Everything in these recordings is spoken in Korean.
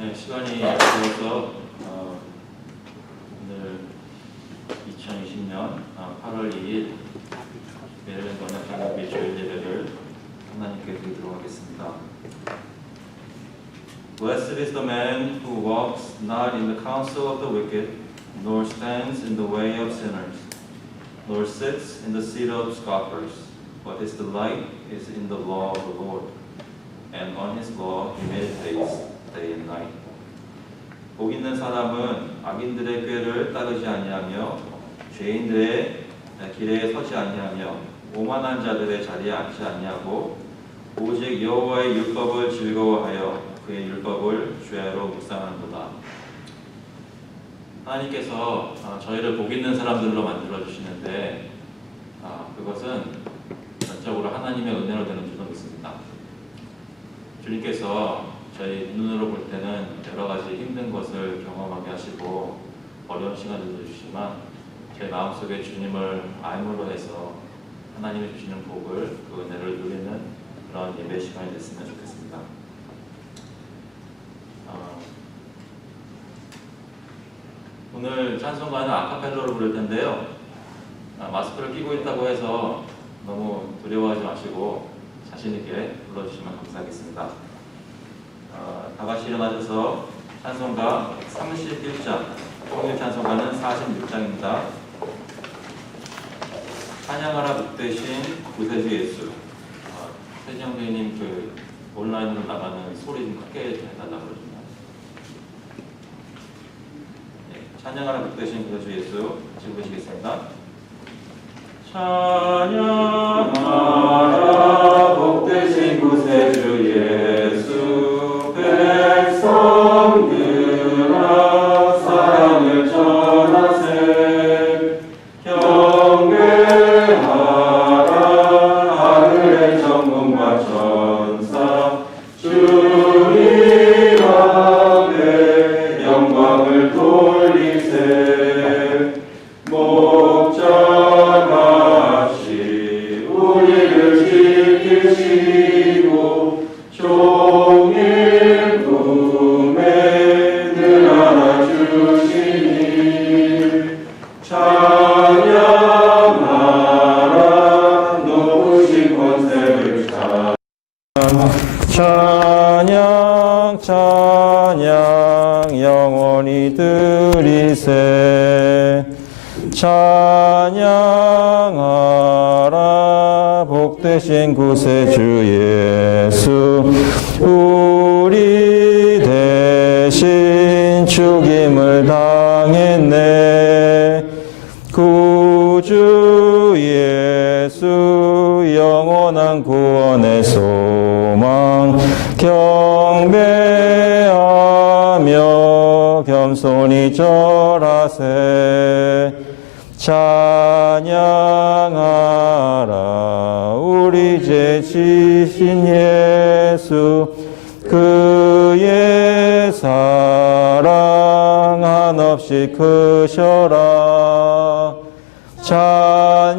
네, 시간이 되어서 오늘 2020년 8월 2일 메릴랜드 언약장로교회 주일 예배를 하나님께 드리도록 하겠습니다. Blessed is the man who walks not in the counsel of the wicked, nor stands in the way of sinners, nor sits in the seat of scoffers, but his delight is in the law of the Lord, and on his law he meditates day and night. 복 있는 사람은 악인들의 꾀를 따르지 아니하며 죄인들의 길에 서지 아니하며 오만한 자들의 자리에 앉지 아니하고 오직 여호와의 율법을 즐거워하여 그의 율법을 주야로 묵상하는도다. 하나님께서 저희를 복 있는 사람들로 만들어 주시는데 그것은 전적으로 하나님의 은혜로 되는 줄로 믿습니다. 주님께서 저희 눈으로 볼 때는 여러 가지 힘든 것을 경험하게 하시고 어려운 시간들도 주시지만 제 마음속에 주님을 알므로 해서 하나님이 주시는 복을, 그 은혜를 누리는 그런 예배 시간이 됐으면 좋겠습니다. 오늘 찬송가는 아카펠라로 부를 텐데요. 마스크를 끼고 있다고 해서 너무 두려워하지 마시고 자신 있게 불러주시면 감사하겠습니다. 다 같이 일어나셔서 찬송가 31장, 통일 찬송가는 46장입니다. 찬양하라 복되신 구세주 예수. 세진영 선생님 그 온라인으로 나가는 소리 좀 크게 해달라고 그러시나요? 네, 찬양하라 복되신 구세주 예수 같이 부르시겠습니다. 찬양하라 복되신 구세주 예수 백성들아 사랑을 전하세 경배하라 하늘의 천군과 천사 주님 앞에 영광을 돌리세 목자같이 우리를 지키시고 종일 꿈에 늘 안아주시니 찬양하라 높으신 권세를 찬양 찬양 영원히 드리세 찬양하라 복되신 구세주 예수 우리 대신 죽임을 당했네 구주 예수 영원한 구원의 소망 경배하며 겸손히 절하세 찬양하라 우리 죄 지신 예수 그의 사랑 한없이 크셔라 찬양하라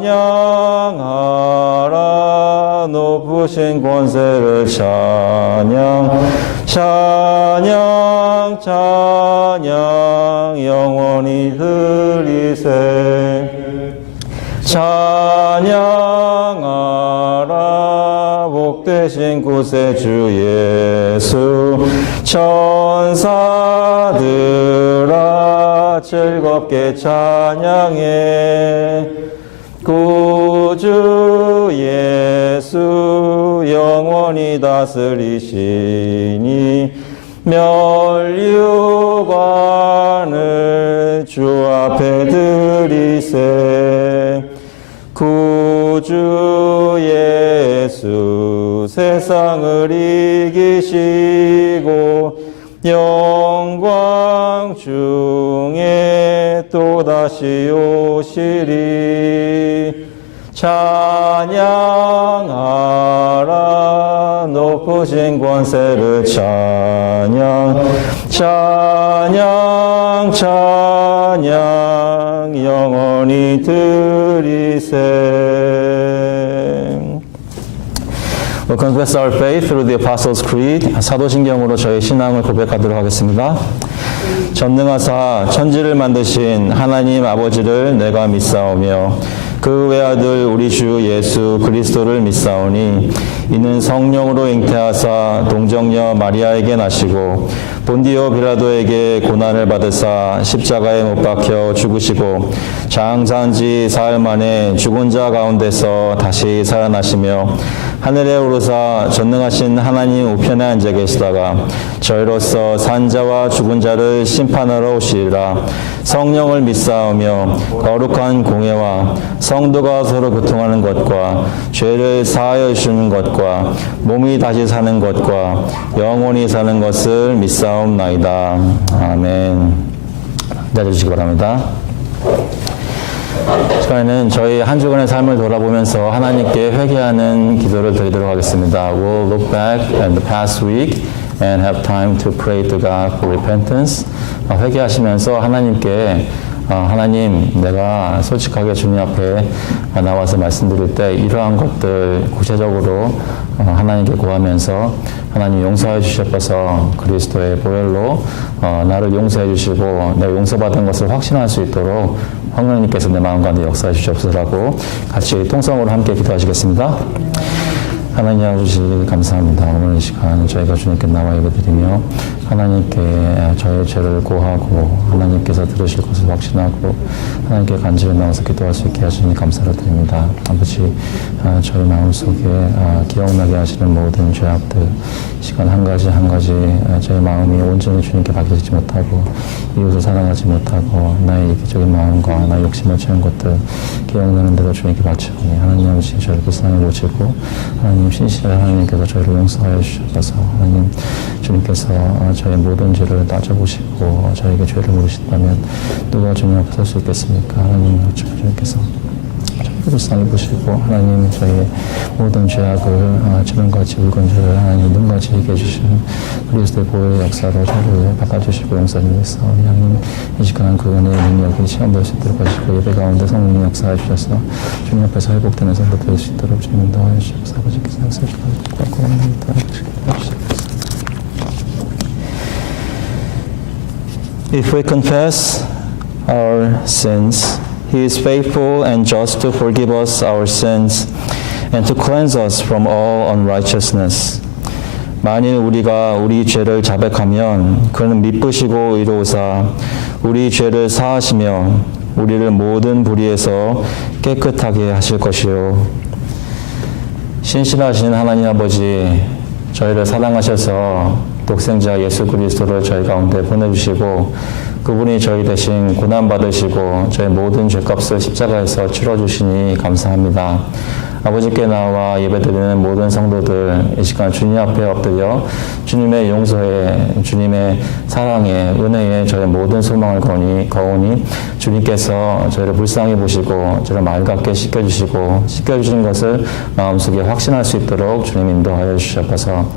높으신 권세를 찬양 찬양 찬양 영원히 드리세 찬양하라 복되신 구세주 예수 천사들아 즐겁게 찬양해 구주 예수 영원히 다스리시니 멸류관을 주 앞에 드리세 구주 예수 세상을 이기시고 영광 중에 또다시 오시리 찬양하라 높으신 권세를 찬양 찬양 찬양 영원히 드리세 We'll confess our faith through the Apostles' Creed. 사도신경으로 저희 신앙을 고백하도록 하겠습니다. 전능하사 천지를 만드신 하나님 아버지를 내가 믿사오며 그 외아들 우리 주 예수 그리스도를 믿사오니 이는 성령으로 잉태하사 동정녀 마리아에게 나시고 본디오 빌라도에게 고난을 받으사 십자가에 못 박혀 죽으시고 장사한 지 사흘 만에 죽은 자 가운데서 다시 살아나시며 하늘에 오르사 전능하신 하나님 우편에 앉아 계시다가 저희로서 산 자와 죽은 자를 심판하러 오시리라. 성령을 믿사오며 거룩한 공예와 성도가 서로 교통하는 것과 죄를 사하여 주시는 것과 몸이 다시 사는 것과 영원히 사는 것을 믿사옵나이다. 아멘. 앉아주시기 바랍니다. 시간에는 저희 한 주간의 삶을 돌아보면서 하나님께 회개하는 기도를 드리도록 하겠습니다. We'll look back at the past week and have time to pray to God for repentance. 회개하시면서 하나님께 하나님, 내가 솔직하게 주님 앞에 나와서 말씀드릴 때 이러한 것들 구체적으로 하나님께 구하면서 하나님 용서해 주셔서 그리스도의 보혈로 나를 용서해 주시고 내가 용서받은 것을 확신할 수 있도록 하나님께서 내 마음 가운데 역사해 주시옵소서라고 같이 통성으로 함께 기도하시겠습니다. 하나님 아버지 감사합니다. 오늘 이 시간 저희가 주님께 나와 예배드리며 하나님께 저의 죄를 고하고 하나님께서 들으실 것을 확신하고 하나님께 간절히 나와서 기도할 수 있게 하시니 감사를 드립니다. 아버지 저희 마음속에 기억나게 하시는 모든 죄악들 시간 한 가지 한 가지 저의 마음이 온전히 주님께 맡겨지지 못하고 이웃을 사랑하지 못하고 나의 이기적인 마음과 나의 욕심을 채운 것들 기억나는 대로 주님께 바치오니 하나님 아버지 저를 불쌍히 보시고 하나님 신실한 하나님께서 저희를 용서하여 주셔서 하나님 주님께서 저의 모든 죄를 따져보시고 저에게 죄를 물으신다면 누가 주님 앞에 설 수 있겠습니까? 하나님 주님께서 저희를 불쌍히 보시고 하나님 저희의 모든 죄악을 주름같이 붉은 죄를 하나님 눈같이 얘기해 주시는 그리스도의 보혈의 역사로 저희를 받아주시고 용서해 주셔서 하나님 이 시간 그 은혜의 능력이 체험될 수 있도록 하시고 예배 가운데 성령의 역사해 주셔서 주님 앞에서 회복되는 성도 될 수 있도록 주님 인도하여 주시옵소서. 아버지께서 역사해 주시고 고맙습니다. If we confess our sins, He is faithful and just to forgive us our sins and to cleanse us from all unrighteousness. 만일 우리가 우리 죄를 자백하면 그는 미쁘시고 의로우사 우리 죄를 사하시며 우리를 모든 불의에서 깨끗하게 하실 것이요. 신실하신 하나님 아버지, 저희를 사랑하셔서 독생자 예수 그리스도를 저희 가운데 보내주시고 그분이 저희 대신 고난받으시고 저희 모든 죄값을 십자가에서 치러주시니 감사합니다. 아버지께 나와 예배드리는 모든 성도들 이 시간 주님 앞에 엎드려 주님의 용서에 주님의 사랑에 은혜에 저의 모든 소망을 거오니 주님께서 저희를 불쌍히 보시고 저를 맑게 씻겨주시고 씻겨주시는 것을 마음속에 확신할 수 있도록 주님 인도하여 주셔서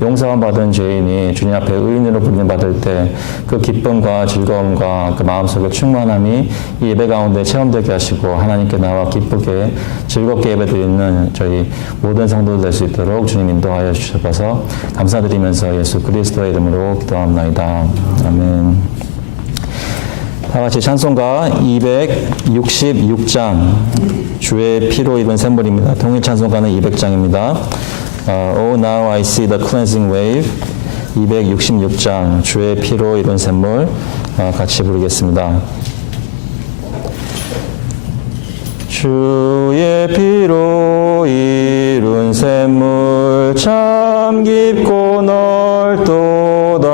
용서만 받은 죄인이 주님 앞에 의인으로 부름받을 때 그 기쁨과 즐거움과 그 마음속의 충만함이 이 예배 가운데 체험되게 하시고 하나님께 나와 기쁘게 즐겁게 예배드리는 저희 모든 성도들 될 수 있도록 주님 인도하여 주셔서 감사드리면서 예수 그리스도의 이름으로 기도합나이다. 아멘. 다 같이 찬송가 266장 주의 피로 입은 샘물입니다. 통일 찬송가는 200장입니다. Oh now I see the cleansing wave 266장 주의 피로 입은 샘물 같이 부르겠습니다. 주의 피로 이룬 샘물 참 깊고 넓도다.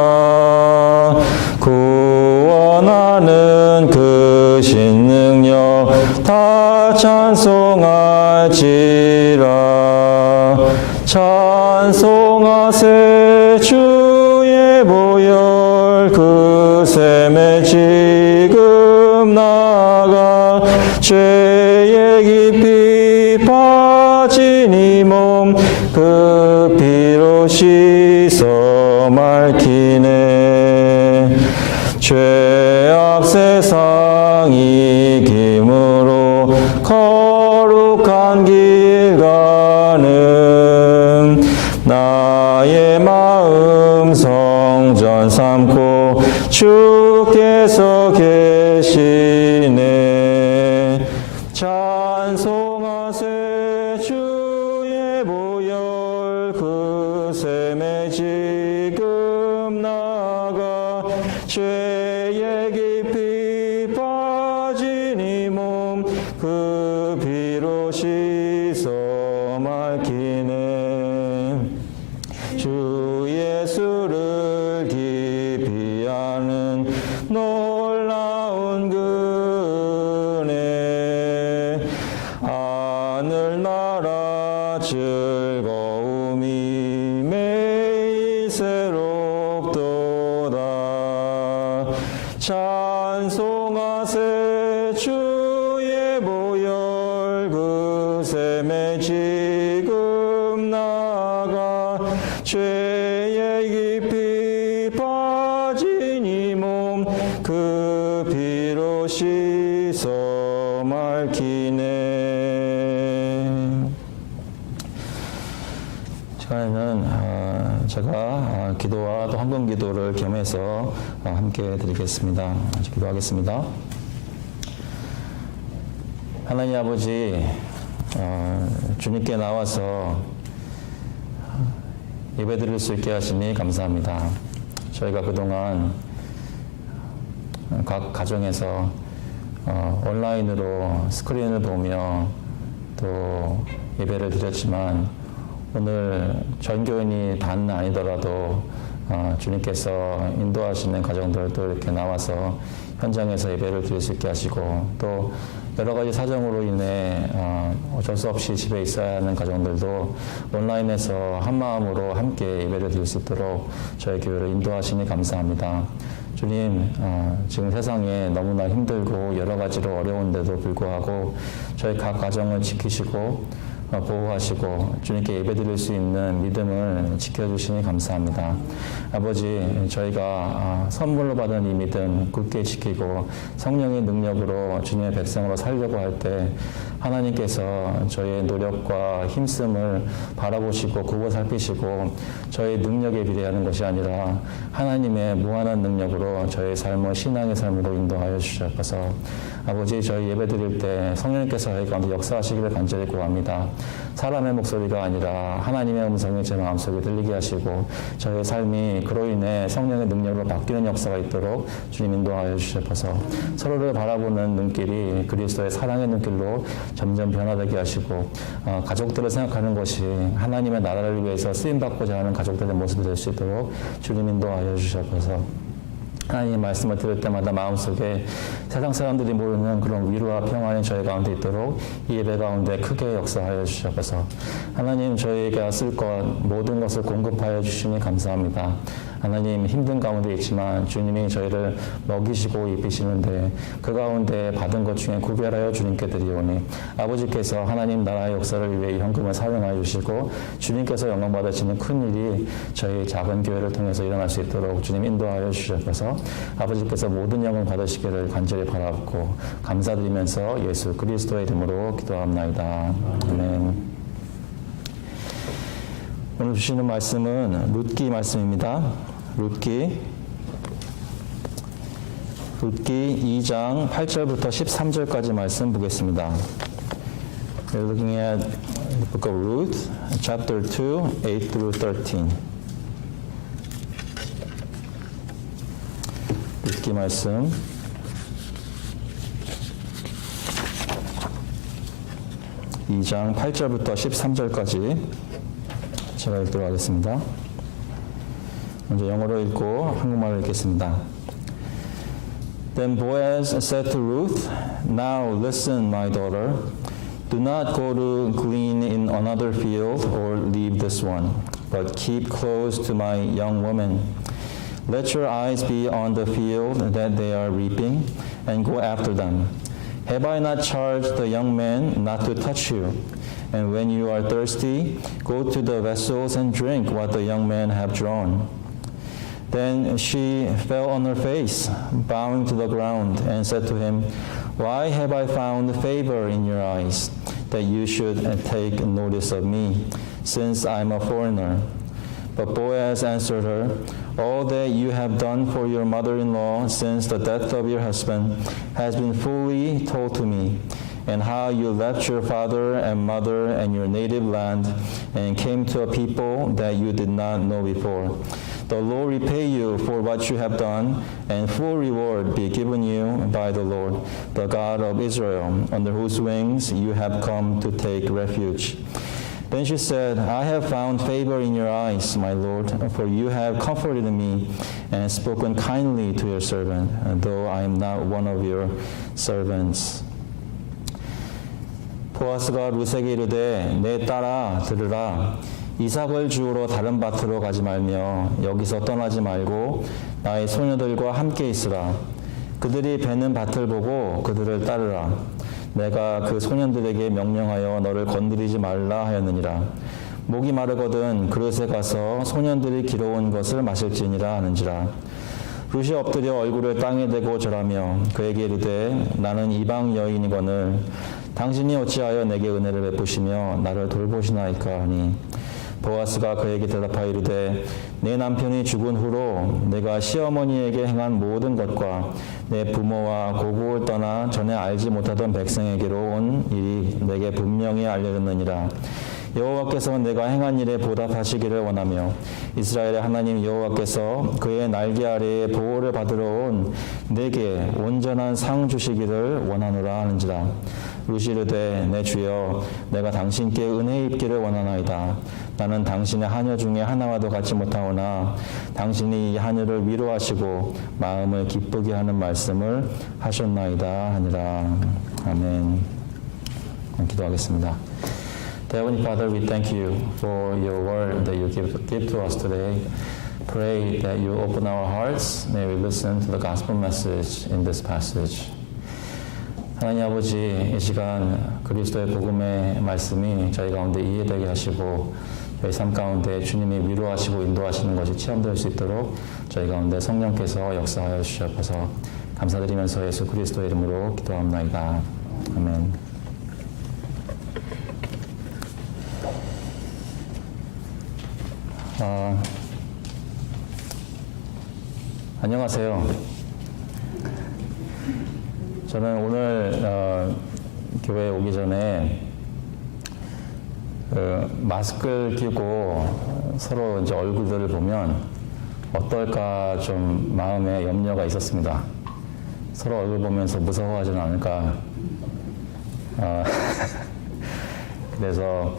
구원하는 그 신능력 다 찬송할지라. 찬송하세 주의 보혈 그 샘에 지금 나가 죄의 깊이 빠진 이 몸 그 피로 씻어 맑히네. 죄악 세상 이김으로 거룩한 길 가는 주께서 계시네. 찬송하세 주의 보혈 그 샘에 지금 나가 죄에 깊이 빠진 이 몸 그 피로 씻어 맑히네. 주 예수를 깊이 아는 놀라운 은혜 하늘나라 즐거움이 매일 새롭도다. 찬송하세 주의 보혈 그 샘에 지금 나가 죄에 깊이 빠진 이 몸 그 피로 씻어 맑히네. 시간에는 제가 기도와 또 헌금 기도를 겸해서 함께 드리겠습니다. 기도하겠습니다. 하나님 아버지, 주님께 나와서 예배드릴 수 있게 하시니 감사합니다. 저희가 그동안 각 가정에서 온라인으로 스크린을 보며 또 예배를 드렸지만 오늘 전교인이 단 아니더라도 주님께서 인도하시는 가정들도 이렇게 나와서 현장에서 예배를 드릴 수 있게 하시고 또 여러 가지 사정으로 인해 어쩔 수 없이 집에 있어야 하는 가정들도 온라인에서 한 마음으로 함께 예배를 드릴 수 있도록 저희 교회를 인도하시니 감사합니다. 주님, 지금 세상에 너무나 힘들고 여러 가지로 어려운데도 불구하고 저희 각 가정을 지키시고 보호하시고 주님께 예배드릴 수 있는 믿음을 지켜주시니 감사합니다. 아버지, 저희가 선물로 받은 이 믿음 굳게 지키고 성령의 능력으로 주님의 백성으로 살려고 할 때 하나님께서 저희의 노력과 힘씀을 바라보시고 굽어 살피시고 저희의 능력에 비례하는 것이 아니라 하나님의 무한한 능력으로 저희의 삶을 신앙의 삶으로 인도하여 주시옵소서. 아버지, 저희 예배드릴 때 성령님께서 저희 가운데 역사하시기를 간절히 구합니다. 사람의 목소리가 아니라 하나님의 음성이 제 마음속에 들리게 하시고 저희의 삶이 그로 인해 성령의 능력으로 바뀌는 역사가 있도록 주님 인도하여 주시옵소서. 서로를 바라보는 눈길이 그리스도의 사랑의 눈길로 점점 변화되게 하시고 가족들을 생각하는 것이 하나님의 나라를 위해서 쓰임받고자 하는 가족들의 모습이 될 수 있도록 주님 인도하여 주시옵소서. 하나님의 말씀을 들을 때마다 마음속에 세상 사람들이 모르는 그런 위로와 평안이 저희 가운데 있도록 이 예배 가운데 크게 역사하여 주시옵소서. 하나님, 저희가 쓸 것 모든 것을 공급하여 주시니 감사합니다. 하나님, 힘든 가운데 있지만 주님이 저희를 먹이시고 입히시는데 그 가운데 받은 것 중에 구별하여 주님께 드리오니 아버지께서 하나님 나라의 역사를 위해 이 헌금을 사용하여 주시고 주님께서 영광 받으시는 큰 일이 저희 작은 교회를 통해서 일어날 수 있도록 주님 인도하여 주셔서 아버지께서 모든 영광 받으시기를 간절히 바라고 감사드리면서 예수 그리스도의 이름으로 기도합나이다. 아멘. 오늘 주시는 말씀은 룻기 말씀입니다. 룻기 2장 8절부터 13절까지 말씀 보겠습니다. We're looking at the book of Ruth, chapter 2, 8 through 13. 룻기 말씀 2장 8절부터 13절까지 제가 읽도록 하겠습니다. 먼저 영어로 읽고 한국말로 읽겠습니다. Then Boaz said to Ruth, Now listen, my daughter. Do not go to glean in another field or leave this one, but keep close to my young women. Let your eyes be on the field that they are reaping, and go after them. Have I not charged the young men not to touch you? And when you are thirsty, go to the vessels and drink what the young men have drawn. Then she fell on her face, bowing to the ground, and said to him, Why have I found favor in your eyes, that you should take notice of me, since I am a foreigner? But Boaz answered her, All that you have done for your mother-in-law since the death of your husband has been fully told to me, and how you left your father and mother and your native land and came to a people that you did not know before. The Lord repay you for what you have done, and full reward be given you by the Lord, the God of Israel, under whose wings you have come to take refuge. Then she said, I have found favor in your eyes, my Lord, for you have comforted me and spoken kindly to your servant, though I am not one of your servants. 보아스가 룻에게 이르되 내 딸아 들으라. 이삭을 주우러 다른 밭으로 가지 말며 여기서 떠나지 말고 나의 소녀들과 함께 있으라. 그들이 베는 밭을 보고 그들을 따르라. 내가 그 소년들에게 명령하여 너를 건드리지 말라 하였느니라. 목이 마르거든 그릇에 가서 소년들이 길어온 것을 마실지니라 하는지라. 룻이 엎드려 얼굴을 땅에 대고 절하며 그에게 이르되 나는 이방 여인이거늘 당신이 어찌하여 내게 은혜를 베푸시며 나를 돌보시나이까 하니 보아스가 그에게 대답하여 이르되 내 남편이 죽은 후로 내가 시어머니에게 행한 모든 것과 내 부모와 고국을 떠나 전에 알지 못하던 백성에게로 온 일이 내게 분명히 알려졌느니라. 여호와께서 내가 행한 일에 보답하시기를 원하며 이스라엘의 하나님 여호와께서 그의 날개 아래에 보호를 받으러 온 내게 온전한 상 주시기를 원하노라 하는지라. 룻이 이르되 내 주여 내가 당신께 은혜 입기를 원하나이다. 나는 당신의 하녀 중에 하나와도 같지 못하오나 당신이 이 하녀를 위로하시고 마음을 기쁘게 하는 말씀을 하셨나이다 하니라. 아멘. 기도하겠습니다. Heavenly Father, we thank you for your word that you give to us today. Pray that you open our hearts. May we listen to the gospel message in this passage. 하나님 아버지, 이 시간 그리스도의 복음의 말씀이 저희 가운데 이해되게 하시고 저희 삶 가운데 주님이 위로하시고 인도하시는 것이 체험될 수 있도록 저희 가운데 성령께서 역사하여 주시옵소서. 감사드리면서 예수 그리스도의 이름으로 기도합나이다. 아멘. 안녕하세요. 저는 오늘 교회에 오기 전에 마스크를 끼고 서로 이제 얼굴들을 보면 어떨까 좀 마음에 염려가 있었습니다. 서로 얼굴 보면서 무서워하지는 않을까. 그래서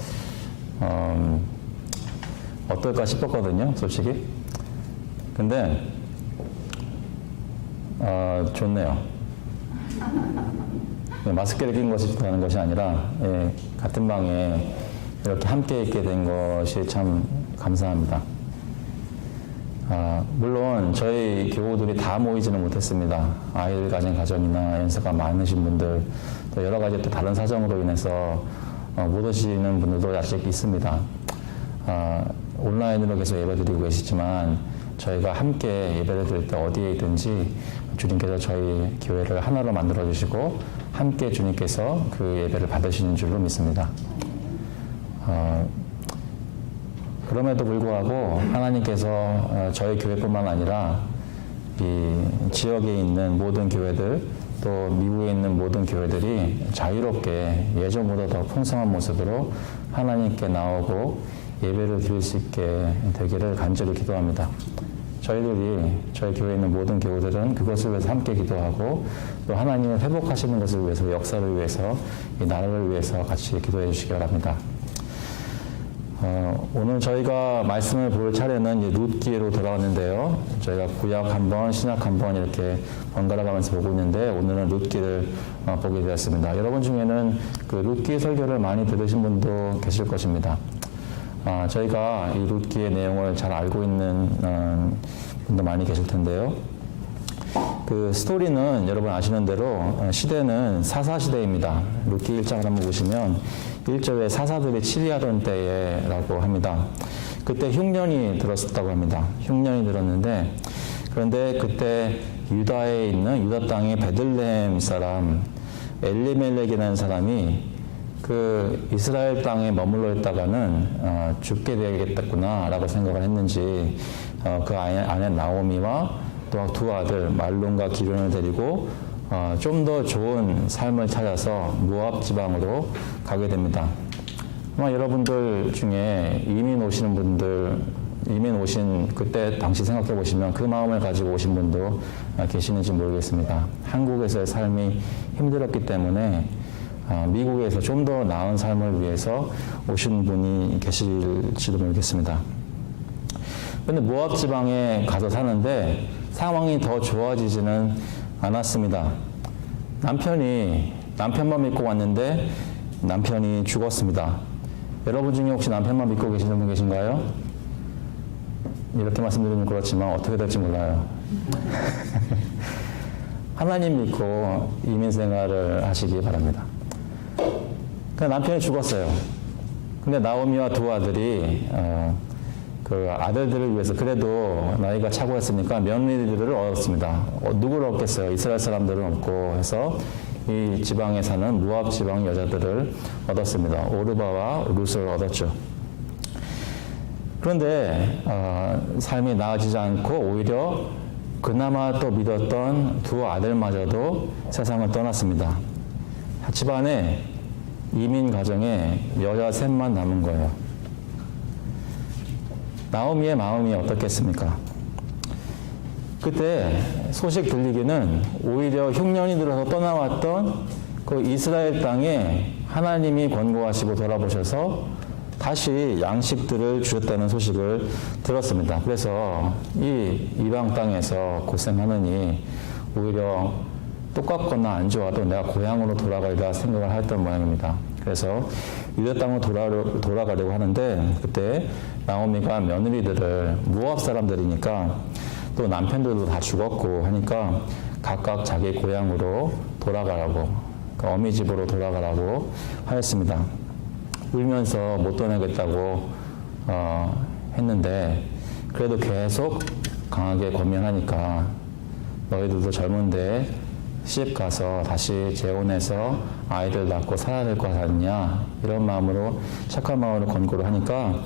어떨까 싶었거든요, 솔직히. 근데 좋네요. 마스크를 낀 것이 좋다는 것이 아니라 같은 방에 이렇게 함께 있게 된 것이 참 감사합니다. 물론 저희 교우들이 다 모이지는 못했습니다. 아이들 가진 가정이나 연세가 많으신 분들, 또 여러 가지 또 다른 사정으로 인해서 못 오시는 분들도 아직 있습니다. 온라인으로 계속 예배드리고 계시지만 저희가 함께 예배를 드릴 때 어디에 있든지 주님께서 저희 교회를 하나로 만들어 주시고 함께 주님께서 그 예배를 받으시는 줄로 믿습니다. 그럼에도 불구하고 하나님께서 저희 교회뿐만 아니라 이 지역에 있는 모든 교회들 또 미국에 있는 모든 교회들이 자유롭게 예전보다 더 풍성한 모습으로 하나님께 나오고 예배를 드릴 수 있게 되기를 간절히 기도합니다. 저희들이 저희 교회에 있는 모든 교우들은 그것을 위해서 함께 기도하고 또 하나님을 회복하시는 것을 위해서 역사를 위해서 이 나라를 위해서 같이 기도해 주시기 바랍니다. 오늘 저희가 말씀을 볼 차례는 이제 룻기로 돌아왔는데요. 저희가 구약 한 번, 신약 한 번 이렇게 번갈아 가면서 보고 있는데 오늘은 룻기를 보게 되었습니다. 여러분 중에는 그 룻기 설교를 많이 들으신 분도 계실 것입니다. 저희가 이 룻기의 내용을 잘 알고 있는 분도 많이 계실 텐데요. 그 스토리는 여러분 아시는 대로 시대는 사사시대입니다. 룻기 1장을 한번 보시면 1절에 사사들이 치리하던 때라고 합니다. 그때 흉년이 들었었다고 합니다. 흉년이 들었는데 그런데 그때 유다에 있는 유다 땅의 베들레헴 사람 엘리멜렉이라는 사람이 그 이스라엘 땅에 머물러 있다가는 죽게 되겠구나라고 생각을 했는지 그 아내 나오미와 또 두 아들 말론과 기련을 데리고 좀 더 좋은 삶을 찾아서 모압 지방으로 가게 됩니다. 아마 여러분들 중에 이민 오신 그때 당시 생각해 보시면 그 마음을 가지고 오신 분도 계시는지 모르겠습니다. 한국에서의 삶이 힘들었기 때문에 미국에서 좀 더 나은 삶을 위해서 오신 분이 계실지도 모르겠습니다. 그런데 모압 지방에 가서 사는데 상황이 더 좋아지지는 않았습니다. 남편만 믿고 왔는데 남편이 죽었습니다. 여러분 중에 혹시 남편만 믿고 계시는 분 계신가요? 이렇게 말씀드리면 그렇지만 어떻게 될지 몰라요. 하나님 믿고 이민 생활을 하시기 바랍니다. 남편이 죽었어요. 근데 나오미와 두 아들이 그 아들들을 위해서 그래도 나이가 차고 했으니까 며느리들을 얻었습니다. 누구를 얻겠어요? 이스라엘 사람들은 없고 해서 이 지방에 사는 모압 지방 여자들을 얻었습니다. 오르바와 룻을 얻었죠. 그런데 삶이 나아지지 않고 오히려 그나마 또 믿었던 두 아들마저도 세상을 떠났습니다. 집안에 이민 가정에 여자 셋만 남은 거예요. 나오미의 마음이 어떻겠습니까? 그때 소식 들리기는 오히려 흉년이 들어서 떠나왔던 그 이스라엘 땅에 하나님이 권고하시고 돌아보셔서 다시 양식들을 주셨다는 소식을 들었습니다. 그래서 이 이방 땅에서 고생하느니 오히려 똑같거나 안 좋아도 내가 고향으로 돌아가리라 생각을 했던 모양입니다. 그래서 유대 땅으로 돌아가려고 하는데 그때 나오미가 며느리들을 모압 사람들이니까 또 남편들도 다 죽었고 하니까 각각 자기 고향으로 돌아가라고 그러니까 어미 집으로 돌아가라고 하였습니다. 울면서 못 떠나겠다고 했는데 그래도 계속 강하게 권면하니까 너희들도 젊은데 시집 가서 다시 재혼해서 아이들 낳고 살아야 될 거 아니냐 이런 마음으로 착한 마음으로 권고를 하니까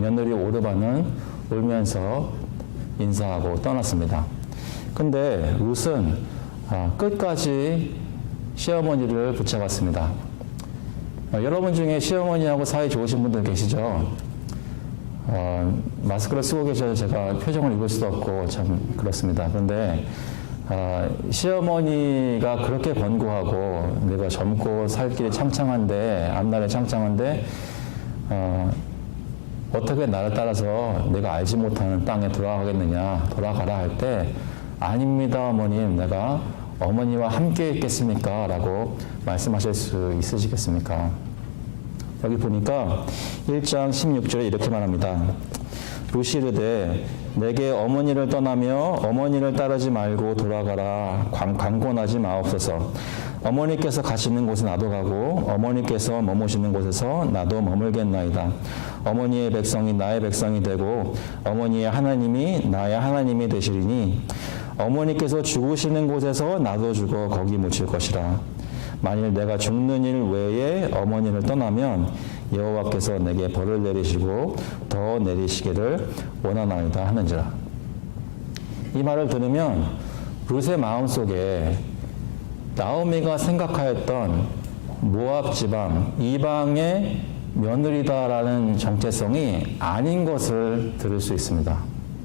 며느리 오르바는 울면서 인사하고 떠났습니다. 근데 룻은 끝까지 시어머니를 붙잡았습니다. 여러분 중에 시어머니하고 사이 좋으신 분들 계시죠? 마스크를 쓰고 계셔서 제가 표정을 읽을 수도 없고 참 그렇습니다. 그런데 시어머니가 그렇게 권고하고 내가 젊고 살 길이 창창한데 앞날에 창창한데 어떻게 나를 따라서 내가 알지 못하는 땅에 돌아가라 할 때 아닙니다 어머님 내가 어머니와 함께 있겠습니까? 라고 말씀하실 수 있으시겠습니까? 여기 보니까 1장 16절에 이렇게 말합니다. 룻이 이르되 내게 어머니를 떠나며 어머니를 따르지 말고 돌아가라 강권하지 마옵소서. 어머니께서 가시는 곳에 나도 가고 어머니께서 머무시는 곳에서 나도 머물겠나이다. 어머니의 백성이 나의 백성이 되고 어머니의 하나님이 나의 하나님이 되시리니 어머니께서 죽으시는 곳에서 나도 죽어 거기 묻힐 것이라. 만일 내가 죽는 일 외에 어머니를 떠나면 여호와께서 내게 벌을 내리시고 더 내리시기를 원하나이다 하는지라. 이 말을 들으면 룻의 마음속에 나오미가 생각하였던 모압 지방, 이방의 며느리다라는 정체성이 아닌 것을 들을 수 있습니다.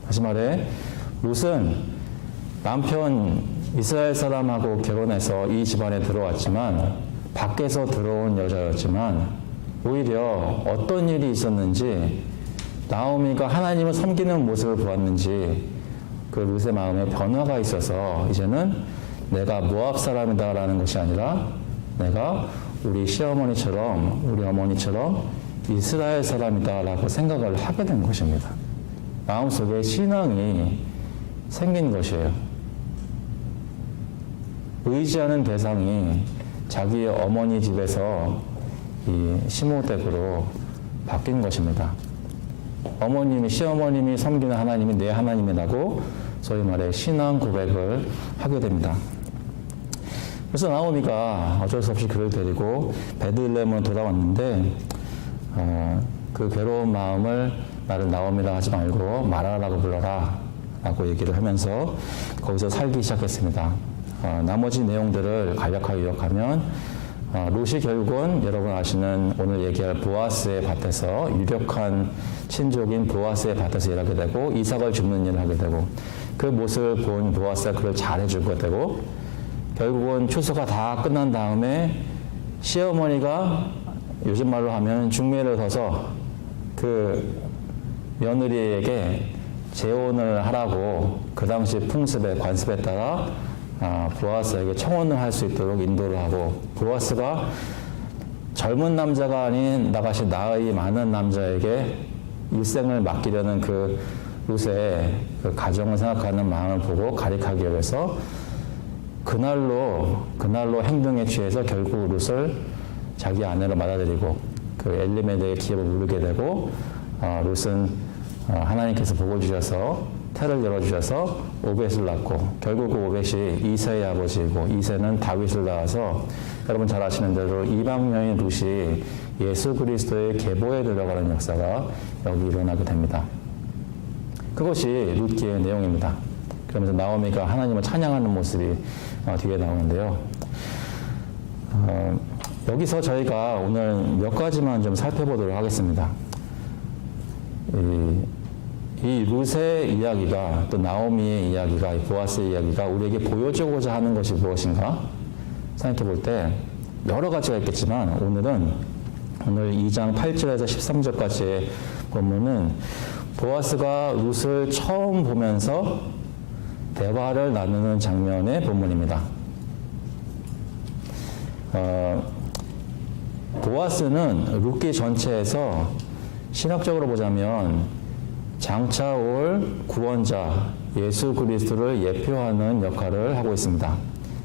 다시 말해 룻은 남편 이스라엘 사람하고 결혼해서 이 집안에 들어왔지만 밖에서 들어온 여자였지만 오히려 어떤 일이 있었는지 나오미가 하나님을 섬기는 모습을 보았는지 그 룻의 마음에 변화가 있어서 이제는 내가 모압 사람이다라는 것이 아니라 내가 우리 시어머니처럼 우리 어머니처럼 이스라엘 사람이다라고 생각을 하게 된 것입니다. 마음속에 신앙이 생긴 것이에요. 의지하는 대상이 자기 어머니 집에서 이 시모댁으로 바뀐 것입니다. 시어머님이 섬기는 하나님이 내 하나님이라고 소위 말해 신앙 고백을 하게 됩니다. 그래서 나오미가 어쩔 수 없이 그를 데리고 베들레헴으로 돌아왔는데 그 괴로운 마음을 나를 나오미라 하지 말고 마라라고 불러라 라고 얘기를 하면서 거기서 살기 시작했습니다. 나머지 내용들을 간략하게 요약하면 롯이 결국은 여러분 아시는 오늘 얘기할 보아스의 밭에서 유력한 친족인 보아스의 밭에서 일하게 되고 이삭을 줍는 일을 하게 되고 그 모습을 본 보아스가 그를 잘 해주게 되고 결국은 추수가 다 끝난 다음에 시어머니가 요즘 말로 하면 중매를 서서 그 며느리에게 재혼을 하라고 그 당시 풍습에 관습에 따라 보아스에게 청혼을 할 수 있도록 인도를 하고 보아스가 젊은 남자가 아닌 나같이 나이 많은 남자에게 일생을 맡기려는 그 룻의 그 가정을 생각하는 마음을 보고 가릭하기 위해서 그날로 행동에 취해서 결국 룻을 자기 아내로 받아들이고 그 엘리멜렉의 기업을 물게 되고 룻은 하나님께서 복을 주셔서 태를 열어주셔서 오벳을 낳고 결국 그 오벳이 이새의 아버지이고 이새는 다윗을 낳아서 여러분 잘 아시는 대로 이방 여인 룻이 예수 그리스도의 계보에 들어가는 역사가 여기 일어나게 됩니다. 그것이 룻기의 내용입니다. 그러면서 나오미가 하나님을 찬양하는 모습이 뒤에 나오는데요. 여기서 저희가 오늘 몇 가지만 좀 살펴보도록 하겠습니다. 이 룻의 이야기가 또 나오미의 이야기가 이 보아스의 이야기가 우리에게 보여주고자 하는 것이 무엇인가 생각해 볼 때 여러 가지가 있겠지만 오늘 2장 8절에서 13절까지의 본문은 보아스가 룻을 처음 보면서 대화를 나누는 장면의 본문입니다. 보아스는 룻기 전체에서 신학적으로 보자면 장차 올 구원자 예수 그리스도를 예표하는 역할을 하고 있습니다.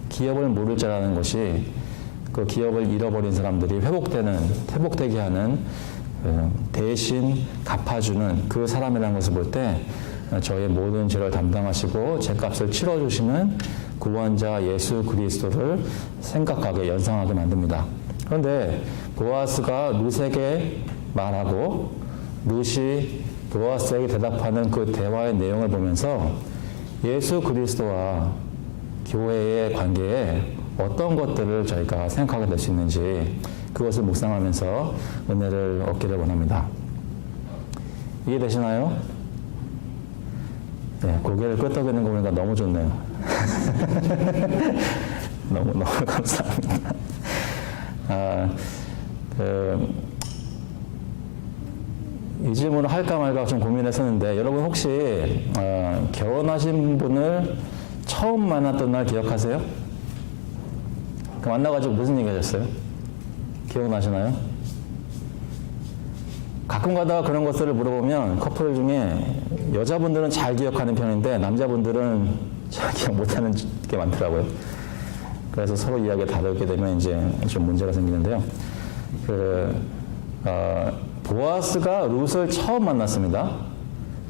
기업을 모를 자라는 것이 그 기업을 잃어버린 사람들이 회복되게 하는 대신 갚아주는 그 사람이라는 것을 볼 때 저의 모든 죄를 담당하시고 죄값을 치러주시는 구원자 예수 그리스도를 생각하게 연상하게 만듭니다. 그런데 보아스가 룻에게 말하고 룻이 보아스에게 대답하는 그 대화의 내용을 보면서 예수 그리스도와 교회의 관계에 어떤 것들을 저희가 생각하게 될 수 있는지 그것을 묵상하면서 은혜를 얻기를 원합니다. 이해되시나요? 네, 고개를 끄덕이는 거 보니까 너무 좋네요. 너무 감사합니다. 이 질문을 할까 말까 좀 고민했었는데 여러분 혹시 결혼하신 분을 처음 만났던 날 기억하세요? 만나가지고 무슨 얘기 하셨어요? 기억나시나요? 가끔 가다가 그런 것들을 물어보면 커플 중에 여자분들은 잘 기억하는 편인데 남자분들은 잘 기억 못하는 게 많더라고요. 그래서 서로 이야기 다르게 되면 이제 좀 문제가 생기는데요. 보아스가 룻을 처음 만났습니다.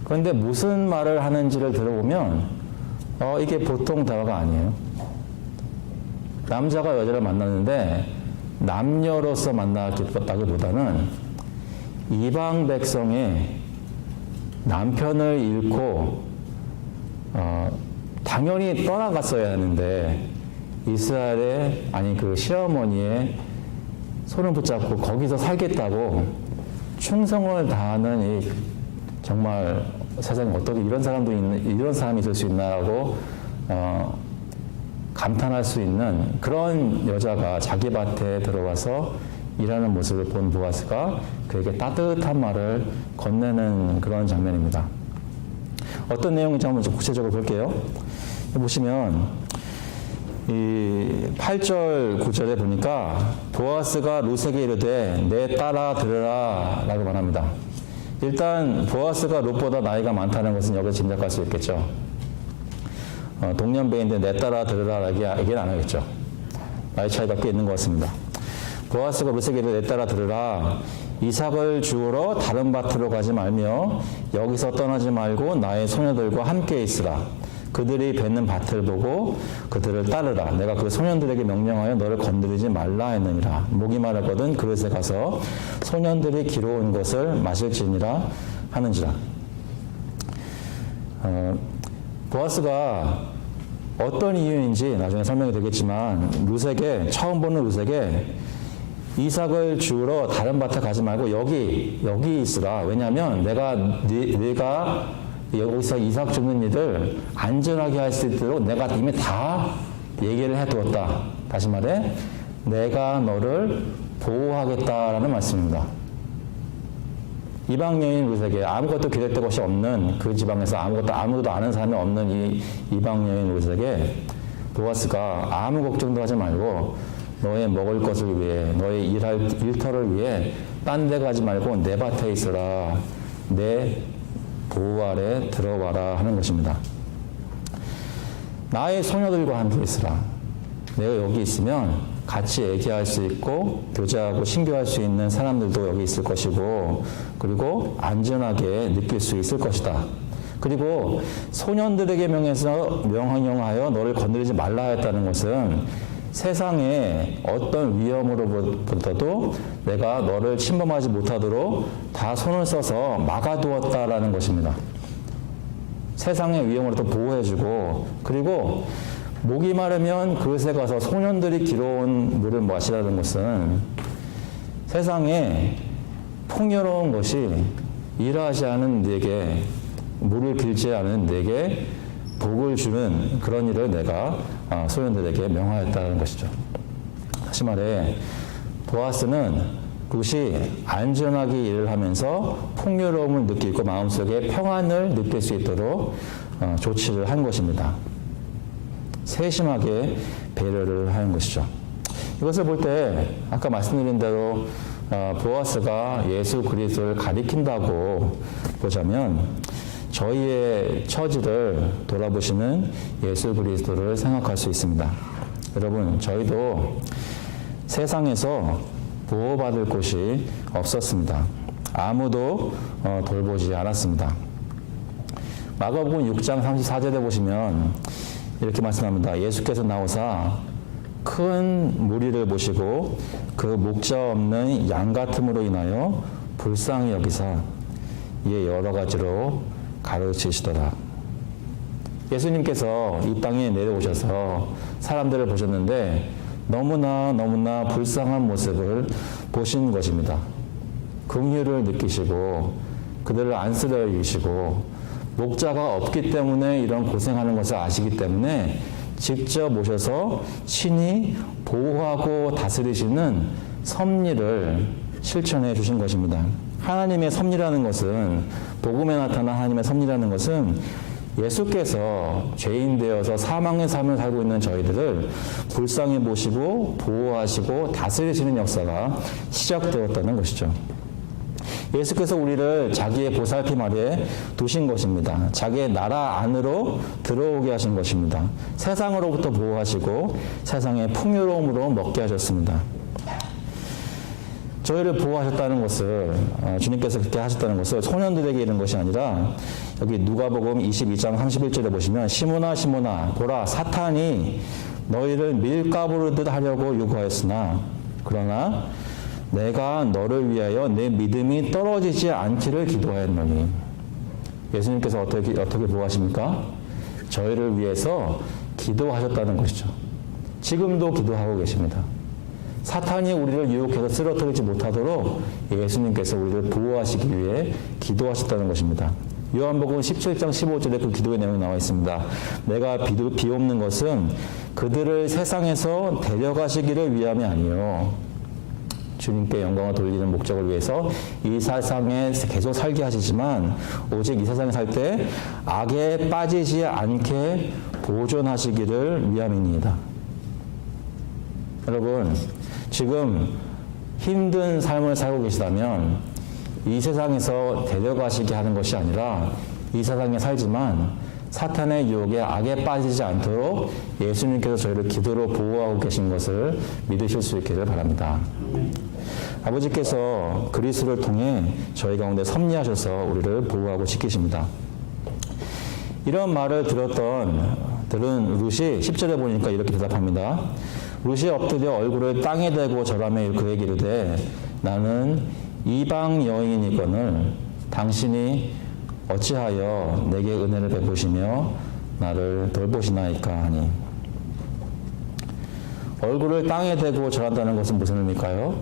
그런데 무슨 말을 하는지를 들어보면 이게 보통 대화가 아니에요. 남자가 여자를 만났는데 남녀로서 만났다기보다는 이방 백성의 남편을 잃고 당연히 떠나갔어야 하는데 이스라엘의 그 시어머니의 손을 붙잡고 거기서 살겠다고 충성을 다하는 정말 세상에 어떻게 이런 사람이 있을 수 있나라고 감탄할 수 있는 그런 여자가 자기 밭에 들어와서 일하는 모습을 본 보아스가 그에게 따뜻한 말을 건네는 그런 장면입니다. 어떤 내용인지 한번 좀 구체적으로 볼게요. 보시면 이 8절 9절에 보니까 보아스가 룻에게 이르되 내 딸아 들으라 라고 말합니다. 일단 보아스가 룻보다 나이가 많다는 것은 여기서 짐작할 수 있겠죠. 동년배인데 내 딸아 들으라 얘기는 안 하겠죠. 나이 차이가 꽤 있는 것 같습니다. 보아스가 룻에게 내 딸아 들으라 이삭을 주우러 다른 밭으로 가지 말며 여기서 떠나지 말고 나의 소녀들과 함께 있으라. 그들이 뱉는 밭을 보고 그들을 따르라. 내가 그 소년들에게 명령하여 너를 건드리지 말라 했느니라. 목이 마르거든 그릇에 가서 소년들이 기러온 것을 마실지니라 하는지라. 보아스가 어떤 이유인지 나중에 설명이 되겠지만 루sek에 처음 보는 루sek에 이삭을 주우러 다른 밭에 가지 말고 여기 있으라. 왜냐하면 내가 여기서 이삭 주는 일을 안전하게 할 수 있도록 내가 이미 다 얘기를 해두었다. 다시 말해 내가 너를 보호하겠다라는 말씀입니다. 이방 여인 루sek에 아무것도 기댈 곳이 없는 그 지방에서 아무도 아는 사람이 없는 이 이방 여인 루sek에 보아스가 아무 걱정도 하지 말고 너의 먹을 것을 위해 너의 일터를 위해 딴 데 가지 말고 내 밭에 있으라. 내 보호 아래 들어와라 하는 것입니다. 나의 소녀들과 함께 있으라. 내가 여기 있으면 같이 얘기할 수 있고 교제하고 신교할 수 있는 사람들도 여기 있을 것이고 그리고 안전하게 느낄 수 있을 것이다. 그리고 소년들에게 명령하여 너를 건드리지 말라 했다는 것은 세상에 어떤 위험으로보다도 내가 너를 침범하지 못하도록 다 손을 써서 막아두었다라는 것입니다. 세상의 위험으로부터 보호해주고 그리고 목이 마르면 그릇에 가서 소년들이 길어온 물을 마시라는 것은 세상에 풍요로운 것이 일하지 않은 내게 물을 길지 않은 내게 복을 주는 그런 일을 내가 소년들에게 명하였다는 것이죠. 다시 말해 보아스는 그것이 안전하게 일을 하면서 풍요로움을 느끼고 마음속에 평안을 느낄 수 있도록 조치를 한 것입니다. 세심하게 배려를 하는 것이죠. 이것을 볼 때 아까 말씀드린 대로 보아스가 예수 그리스도를 가리킨다고 보자면 저희의 처지를 돌아보시는 예수 그리스도를 생각할 수 있습니다. 여러분, 저희도 세상에서 보호받을 곳이 없었습니다. 아무도 돌보지 않았습니다. 마가복음 6장 34절에 보시면 이렇게 말씀합니다. 예수께서 나오사 큰 무리를 보시고 그 목자 없는 양 같음으로 인하여 불쌍히 여기사 이에 여러 가지로 가르치시더라. 예수님께서 이 땅에 내려오셔서 사람들을 보셨는데 너무나 불쌍한 모습을 보신 것입니다. 긍휼을 느끼시고 그들을 안쓰러 여기시고 목자가 없기 때문에 이런 고생하는 것을 아시기 때문에 직접 오셔서 친히 보호하고 다스리시는 섭리를 실천해 주신 것입니다. 하나님의 섭리라는 것은 복음에 나타난 하나님의 섭리라는 것은 예수께서 죄인 되어서 사망의 삶을 살고 있는 저희들을 불쌍히 보시고 보호하시고 다스리시는 역사가 시작되었다는 것이죠. 예수께서 우리를 자기의 보살핌 아래 두신 것입니다. 자기의 나라 안으로 들어오게 하신 것입니다. 세상으로부터 보호하시고 세상의 풍요로움으로 먹게 하셨습니다. 저희를 보호하셨다는 것을 주님께서 그렇게 하셨다는 것을 소년들에게 이른 것이 아니라 여기 누가복음 22장 31절에 보시면 시몬아 시몬아 보라 사탄이 너희를 밀가부르듯 하려고 요구하였으나 그러나 내가 너를 위하여 내 믿음이 떨어지지 않기를 기도하였노니. 예수님께서 어떻게 보호하십니까? 저희를 위해서 기도하셨다는 것이죠. 지금도 기도하고 계십니다. 사탄이 우리를 유혹해서 쓰러뜨리지 못하도록 예수님께서 우리를 보호하시기 위해 기도하셨다는 것입니다. 요한복음 17장 15절에 그 기도의 내용이 나와 있습니다. 내가 비옵는 것은 그들을 세상에서 데려가시기를 위함이 아니요 주님께 영광을 돌리는 목적을 위해서 이 세상에 계속 살게 하시지만 오직 이 세상에 살 때 악에 빠지지 않게 보존하시기를 위함이니이다. 여러분, 지금 힘든 삶을 살고 계시다면 이 세상에서 데려가시게 하는 것이 아니라 이 세상에 살지만 사탄의 유혹에 악에 빠지지 않도록 예수님께서 저희를 기도로 보호하고 계신 것을 믿으실 수 있기를 바랍니다. 아버지께서 그리스도를 통해 저희 가운데 섭리하셔서 우리를 보호하고 지키십니다. 이런 말을 들은 룻이 10절에 보니까 이렇게 대답합니다. 룻이 엎드려 얼굴을 땅에 대고 절하며 그에게 이르되 나는 이방 여인이거늘 당신이 어찌하여 내게 은혜를 베푸시며 나를 돌보시나이까 하니. 얼굴을 땅에 대고 절한다는 것은 무슨 의미일까요?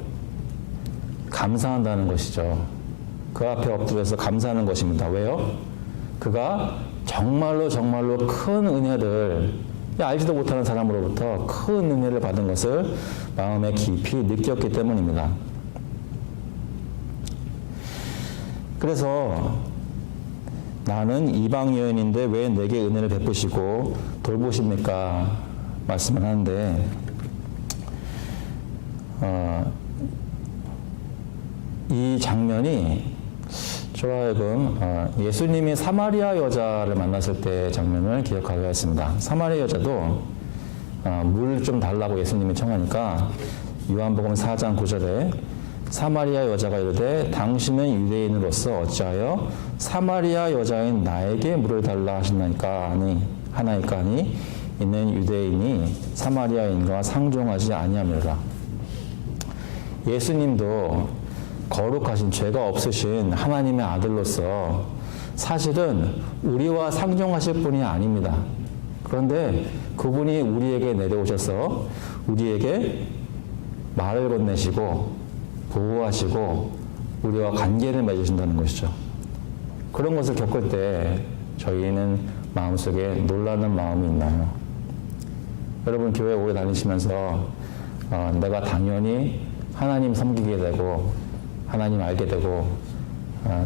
감사한다는 것이죠. 그 앞에 엎드려서 감사하는 것입니다. 왜요? 그가 정말로 큰 은혜를, 알지도 못하는 사람으로부터 큰 은혜를 받은 것을 마음에 깊이 느꼈기 때문입니다. 그래서 나는 이방 여인인데 왜 내게 은혜를 베푸시고 돌보십니까? 말씀을 하는데, 이 장면이 저와 하여금 예수님이 사마리아 여자를 만났을 때 장면을 기억하게 했습니다. 사마리아 여자도 물 좀 달라고 예수님이 청하니까 요한복음 4장 9절에 사마리아 여자가 이르되 당신은 유대인으로서 어찌하여 사마리아 여자인 나에게 물을 달라 하나이까 하니 이는 유대인이 사마리아인과 상종하지 아니하미라. 예수님도 거룩하신 죄가 없으신 하나님의 아들로서 사실은 우리와 상종하실 분이 아닙니다. 그런데 그분이 우리에게 내려오셔서 우리에게 말을 건네시고 보호하시고 우리와 관계를 맺으신다는 것이죠. 그런 것을 겪을 때 저희는 마음속에 놀라는 마음이 있나요? 여러분 교회 오래 다니시면서 내가 당연히 하나님 섬기게 되고 하나님 알게 되고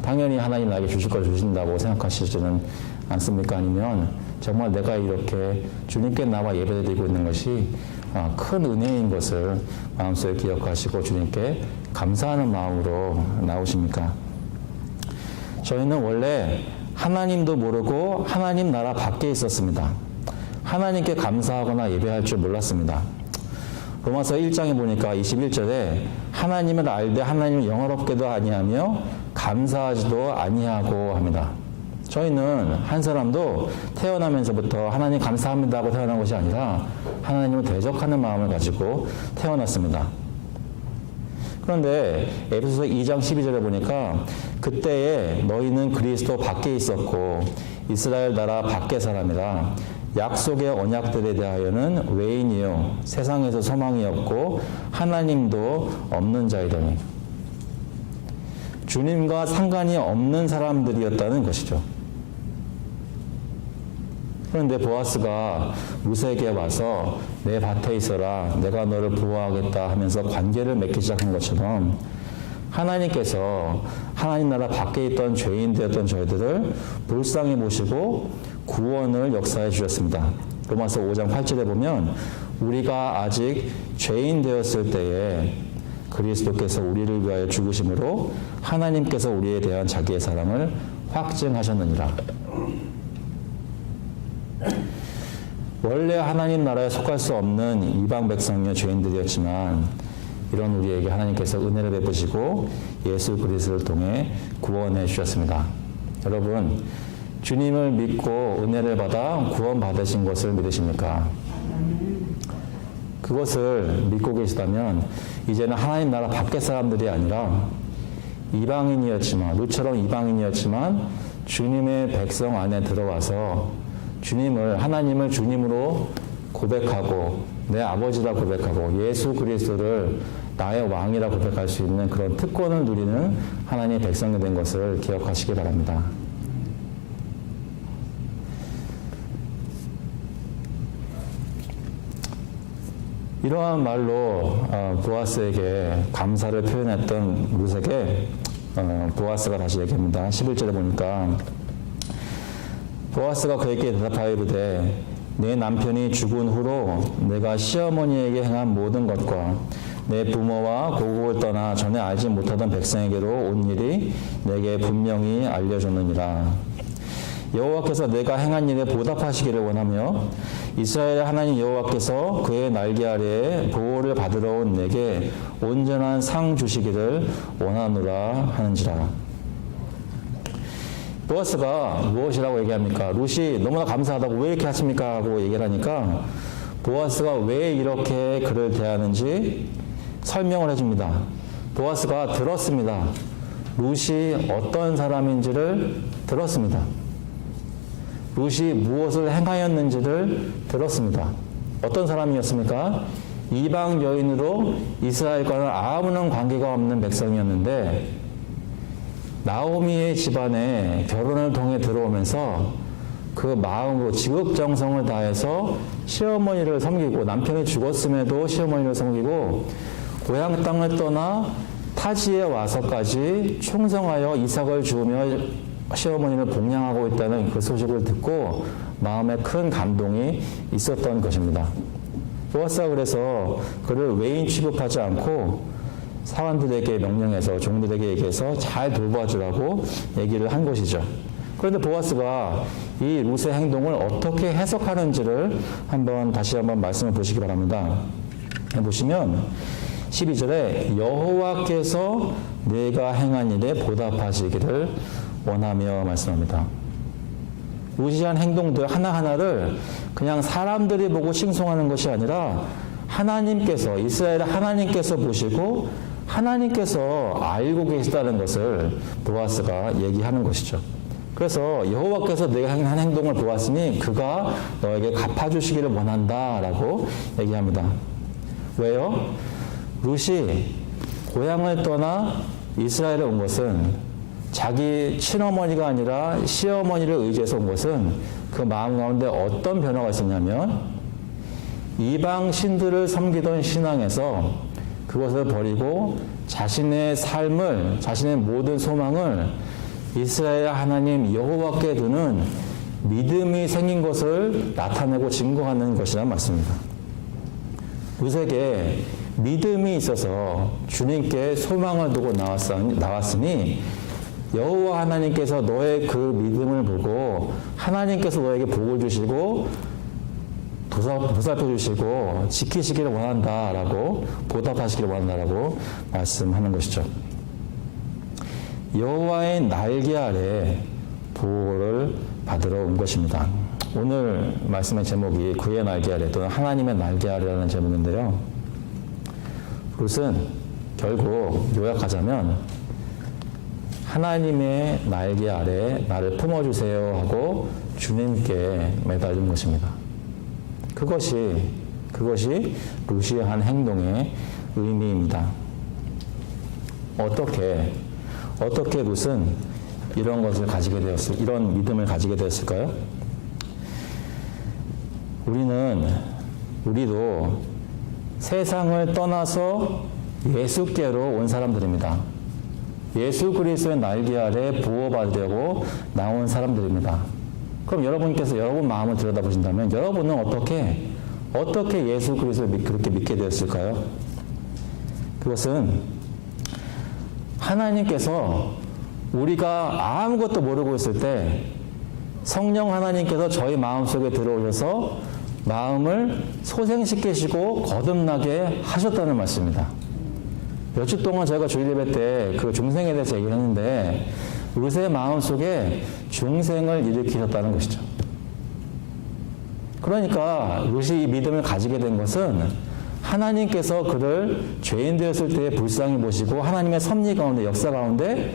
당연히 하나님 나에게 주실 걸 주신다고 생각하시지는 않습니까? 아니면 정말 내가 이렇게 주님께 나와 예배드리고 있는 것이 큰 은혜인 것을 마음속에 기억하시고 주님께 감사하는 마음으로 나오십니까? 저희는 원래 하나님도 모르고 하나님 나라 밖에 있었습니다. 하나님께 감사하거나 예배할 줄 몰랐습니다. 로마서 1장에 보니까 21절에 하나님을 알되 하나님을 영화롭게도 아니하며 감사하지도 아니하고 합니다. 저희는 한 사람도 태어나면서부터 하나님 감사합니다 하고 태어난 것이 아니라 하나님을 대적하는 마음을 가지고 태어났습니다. 그런데 에베소서 2장 12절에 보니까 그때에 너희는 그리스도 밖에 있었고 이스라엘 나라 밖의 사람이라 약속의 언약들에 대하여는 외인이요 세상에서 소망이 없고 하나님도 없는 자이더니 주님과 상관이 없는 사람들이었다는 것이죠. 그런데 보아스가 룻에게 와서 내 밭에 있어라 내가 너를 보호하겠다 하면서 관계를 맺기 시작한 것처럼 하나님께서 하나님 나라 밖에 있던 죄인 되었던 저희들을 불쌍히 보시고 구원을 역사해 주셨습니다. 로마서 5장 8절에 보면 우리가 아직 죄인 되었을 때에 그리스도께서 우리를 위하여 죽으심으로 하나님께서 우리에 대한 자기의 사랑을 확증하셨느니라. 원래 하나님 나라에 속할 수 없는 이방 백성이여 죄인들이었지만 이런 우리에게 하나님께서 은혜를 베푸시고 예수 그리스도를 통해 구원해 주셨습니다. 여러분 주님을 믿고 은혜를 받아 구원 받으신 것을 믿으십니까? 그것을 믿고 계시다면 이제는 하나님 나라 밖의 사람들이 아니라 이방인이었지만 룻처럼 이방인이었지만 주님의 백성 안에 들어와서 주님을 하나님을 주님으로 고백하고 내 아버지라 고백하고 예수 그리스도를 나의 왕이라 고백할 수 있는 그런 특권을 누리는 하나님의 백성이 된 것을 기억하시기 바랍니다. 이러한 말로 보아스에게 감사를 표현했던 룻에게 보아스가 다시 얘기합니다. 11절에 보니까 보아스가 그에게 대답하여 이르되 내 남편이 죽은 후로 내가 시어머니에게 행한 모든 것과 내 부모와 고국을 떠나 전에 알지 못하던 백성에게로 온 일이 내게 분명히 알려졌느니라. 여호와께서 내가 행한 일에 보답하시기를 원하며 이스라엘의 하나님 여호와께서 그의 날개 아래에 보호를 받으러 온 내게 온전한 상 주시기를 원하노라 하는지라. 보아스가 무엇이라고 얘기합니까? 룻이 너무나 감사하다고 왜 이렇게 하십니까? 하고 얘기를 하니까 보아스가 왜 이렇게 그를 대하는지 설명을 해줍니다. 보아스가 들었습니다. 룻이 어떤 사람인지를 들었습니다. 룻이 무엇을 행하였는지를 들었습니다. 어떤 사람이었습니까? 이방 여인으로 이스라엘과는 아무런 관계가 없는 백성이었는데 나오미의 집안에 결혼을 통해 들어오면서 그 마음으로 지극정성을 다해서 시어머니를 섬기고 남편이 죽었음에도 시어머니를 섬기고 고향 땅을 떠나 타지에 와서까지 충성하여 이삭을 주우며 시어머니를 봉양하고 있다는 그 소식을 듣고 마음에 큰 감동이 있었던 것입니다. 보아스가 그래서 그를 외인 취급하지 않고 사람들에게 명령해서 종들에게 얘기해서 잘 돌봐주라고 얘기를 한 것이죠. 그런데 보아스가 이 룻의 행동을 어떻게 해석하는지를 다시 한번 말씀을 보시기 바랍니다. 보시면 12절에 여호와께서 내가 행한 일에 보답하시기를 원하며 말씀합니다. 룻이 한 행동들 하나하나를 그냥 사람들이 보고 칭송하는 것이 아니라 하나님께서, 이스라엘 하나님께서 보시고 하나님께서 알고 계시다는 것을 보아스가 얘기하는 것이죠. 그래서 여호와께서 내가 한 행동을 보았으니 그가 너에게 갚아주시기를 원한다라고 얘기합니다. 왜요? 룻이 고향을 떠나 이스라엘에 온 것은 자기 친어머니가 아니라 시어머니를 의지해서 온 것은 그 마음 가운데 어떤 변화가 있었냐면 이방 신들을 섬기던 신앙에서 그것을 버리고 자신의 삶을, 자신의 모든 소망을 이스라엘 하나님 여호와께 두는 믿음이 생긴 것을 나타내고 증거하는 것이란 말씀입니다. 룻에게 믿음이 있어서 주님께 소망을 두고 나왔으니 여호와 하나님께서 너의 그 믿음을 보고 하나님께서 너에게 복을 주시고 보살펴 주시고 지키시기를 원한다라고 보답하시기를 원한다라고 말씀하는 것이죠. 여호와의 날개 아래 보호를 받으러 온 것입니다. 오늘 말씀의 제목이 그의 날개 아래 또는 하나님의 날개 아래라는 제목인데요. 룻은 결국 요약하자면 하나님의 날개 아래 나를 품어주세요 하고 주님께 매달린 것입니다. 그것이 룻이 한 행동의 의미입니다. 어떻게 룻은 이런 것을 가지게 되었을까요? 이런 믿음을 가지게 되었을까요? 우리도 세상을 떠나서 예수께로 온 사람들입니다. 예수 그리스도의 날개 아래 보호받으려고 나온 사람들입니다. 그럼 여러분 마음을 들여다보신다면 여러분은 어떻게 예수 그리스도를 그렇게 믿게 되었을까요? 그것은 하나님께서 우리가 아무것도 모르고 있을 때 성령 하나님께서 저희 마음속에 들어오셔서 마음을 소생시키시고 거듭나게 하셨다는 말씀입니다. 몇 주 동안 저희가 주일 예배 때 그 중생에 대해서 얘기를 했는데 룻의 마음속에 중생을 일으키셨다는 것이죠. 그러니까 룻이 이 믿음을 가지게 된 것은 하나님께서 그를 죄인 되었을 때 불쌍히 보시고 하나님의 섭리 가운데 역사 가운데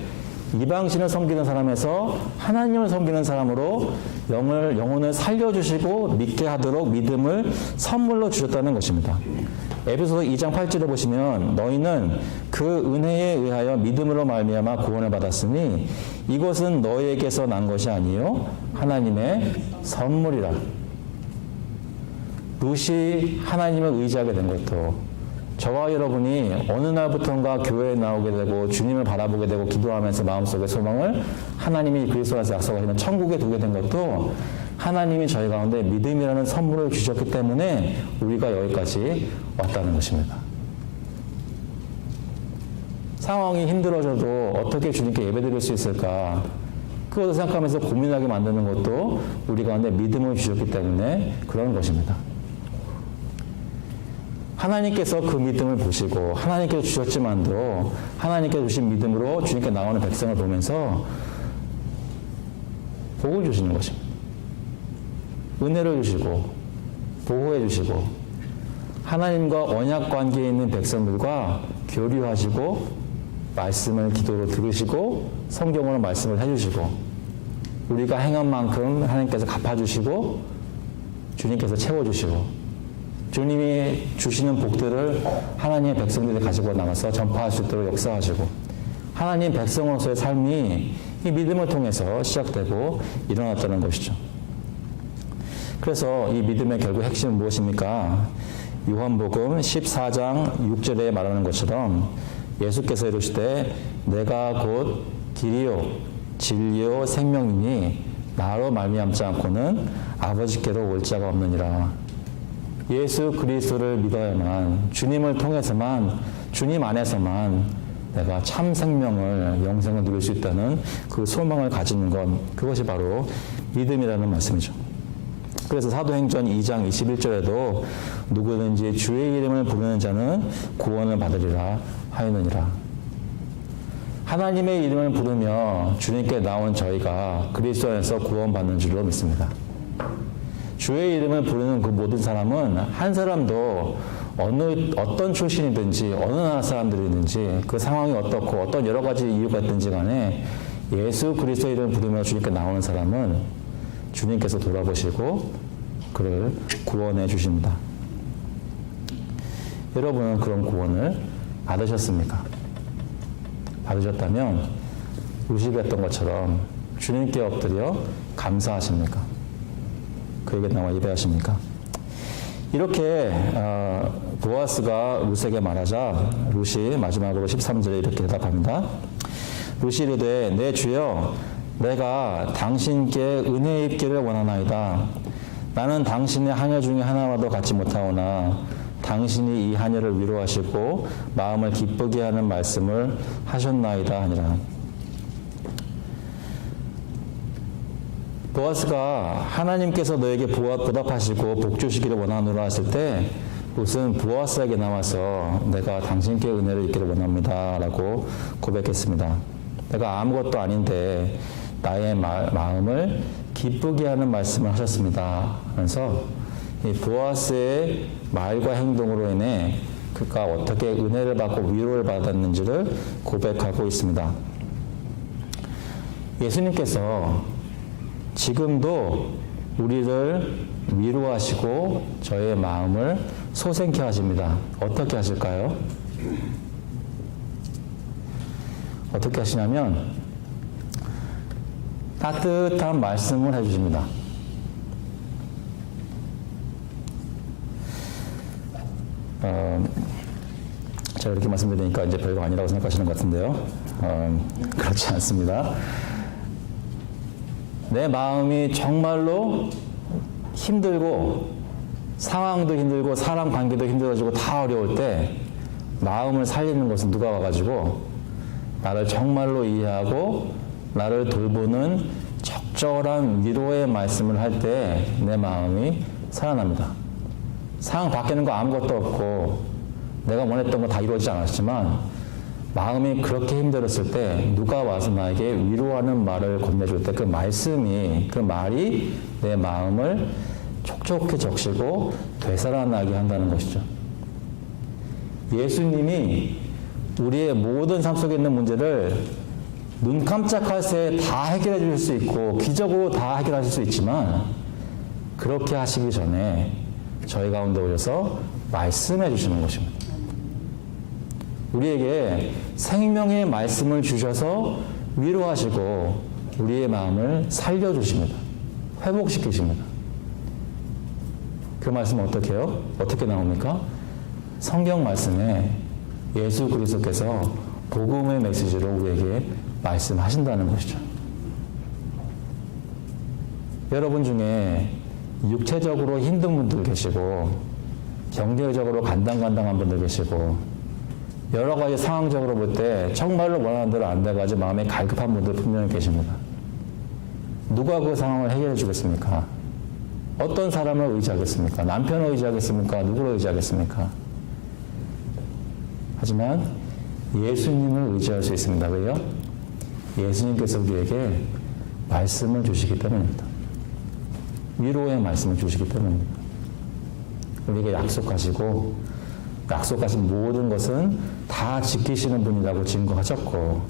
이방신을 섬기는 사람에서 하나님을 섬기는 사람으로 영혼을 살려주시고 믿게 하도록 믿음을 선물로 주셨다는 것입니다. 에베소서 2장 8절에 보시면 너희는 그 은혜에 의하여 믿음으로 말미암아 구원을 받았으니 이것은 너희에게서 난 것이 아니요 하나님의 선물이라. 룻이 하나님을 의지하게 된 것도 저와 여러분이 어느 날부턴가 교회에 나오게 되고 주님을 바라보게 되고 기도하면서 마음속의 소망을 하나님이 그리스도 안에서 약속하시는 천국에 두게 된 것도 하나님이 저희 가운데 믿음이라는 선물을 주셨기 때문에 우리가 여기까지 왔다는 것입니다. 상황이 힘들어져도 어떻게 주님께 예배드릴 수 있을까? 그것을 생각하면서 고민하게 만드는 것도 우리 가운데 믿음을 주셨기 때문에 그런 것입니다. 하나님께서 그 믿음을 보시고 하나님께서 주셨지만도 하나님께서 주신 믿음으로 주님께 나오는 백성을 보면서 복을 주시는 것입니다. 은혜를 주시고 보호해 주시고 하나님과 언약 관계에 있는 백성들과 교류하시고 말씀을 기도로 들으시고 성경으로 말씀을 해주시고 우리가 행한 만큼 하나님께서 갚아주시고 주님께서 채워주시고 주님이 주시는 복들을 하나님의 백성들이 가지고 나가서 전파할 수 있도록 역사하시고 하나님 백성으로서의 삶이 이 믿음을 통해서 시작되고 일어났다는 것이죠. 그래서 이 믿음의 결국 핵심은 무엇입니까? 요한복음 14장 6절에 말하는 것처럼 예수께서 이르시되 내가 곧 길이요 진리요 생명이니 나로 말미암지 않고는 아버지께로 올 자가 없느니라. 예수 그리스도를 믿어야만 주님을 통해서만 주님 안에서만 내가 참 생명을 영생을 누릴 수 있다는 그 소망을 가지는 것 그것이 바로 믿음이라는 말씀이죠. 그래서 사도행전 2장 21절에도 누구든지 주의 이름을 부르는 자는 구원을 받으리라 하였느니라. 하나님의 이름을 부르며 주님께 나온 저희가 그리스도 안에서 구원받는 줄로 믿습니다. 주의 이름을 부르는 그 모든 사람은 한 사람도 어떤 출신이든지 어느 나라 사람들이든지 그 상황이 어떻고 어떤 여러 가지 이유가 있든지 간에 예수 그리스도 이름을 부르며 주님께 나오는 사람은 주님께서 돌아보시고 그를 구원해 주십니다. 여러분은 그런 구원을 받으셨습니까? 받으셨다면 루시가 했던 것처럼 주님께 엎드려 감사하십니까? 그에게 나와 예배하십니까? 이렇게 보아스가 룻에게 말하자 룻이 마지막으로 13절에 이렇게 대답합니다. 룻이 이르되 내 주여 내가 당신께 은혜 입기를 원하나이다. 나는 당신의 하녀 중에 하나와도 같지 못하오나 당신이 이 하녀를 위로하시고 마음을 기쁘게 하는 말씀을 하셨나이다 하니라. 보아스가 하나님께서 너에게 보답하시고 복 주시기를 원하노라 했을 때 룻은 보아스에게 나와서 내가 당신께 은혜를 입기를 원합니다 라고 고백했습니다. 내가 아무것도 아닌데 나의 마음을 기쁘게 하는 말씀을 하셨습니다 하면서 이 보아스의 말과 행동으로 인해 그가 어떻게 은혜를 받고 위로를 받았는지를 고백하고 있습니다. 예수님께서 지금도 우리를 위로하시고 저의 마음을 소생케 하십니다. 어떻게 하실까요? 어떻게 하시냐면 따뜻한 말씀을 해주십니다. 제가 이렇게 말씀드리니까 이제 별거 아니라고 생각하시는 것 같은데요. 그렇지 않습니다. 내 마음이 정말로 힘들고 상황도 힘들고 사람 관계도 힘들어지고 다 어려울 때 마음을 살리는 것은 누가 와가지고 나를 정말로 이해하고 나를 돌보는 적절한 위로의 말씀을 할 때 내 마음이 살아납니다. 상황 바뀌는 거 아무것도 없고 내가 원했던 거 다 이루어지지 않았지만 마음이 그렇게 힘들었을 때 누가 와서 나에게 위로하는 말을 건네줄 때 그 말씀이 그 말이 내 마음을 촉촉히 적시고 되살아나게 한다는 것이죠. 예수님이 우리의 모든 삶 속에 있는 문제를 눈 깜짝할 새에 다 해결해 줄 수 있고 기적으로 다 해결하실 수 있지만 그렇게 하시기 전에 저희 가운데 오셔서 말씀해 주시는 것입니다. 우리에게 생명의 말씀을 주셔서 위로하시고 우리의 마음을 살려주십니다. 회복시키십니다. 그 말씀은 어떻게 해요? 어떻게 나옵니까? 성경 말씀에 예수 그리스도께서 복음의 메시지로 우리에게 말씀하신다는 것이죠. 여러분 중에 육체적으로 힘든 분들 계시고 경제적으로 간당간당한 분들 계시고 여러 가지 상황적으로 볼 때 정말로 원하는 대로 안 돼가지고 마음이 갈급한 분들 분명히 계십니다. 누가 그 상황을 해결해 주겠습니까? 어떤 사람을 의지하겠습니까? 남편을 의지하겠습니까? 누구를 의지하겠습니까? 하지만 예수님을 의지할 수 있습니다. 왜요? 예수님께서 우리에게 말씀을 주시기 때문입니다. 위로의 말씀을 주시기 때문입니다. 우리에게 약속하시고 약속하신 모든 것은 다 지키시는 분이라고 증거하셨고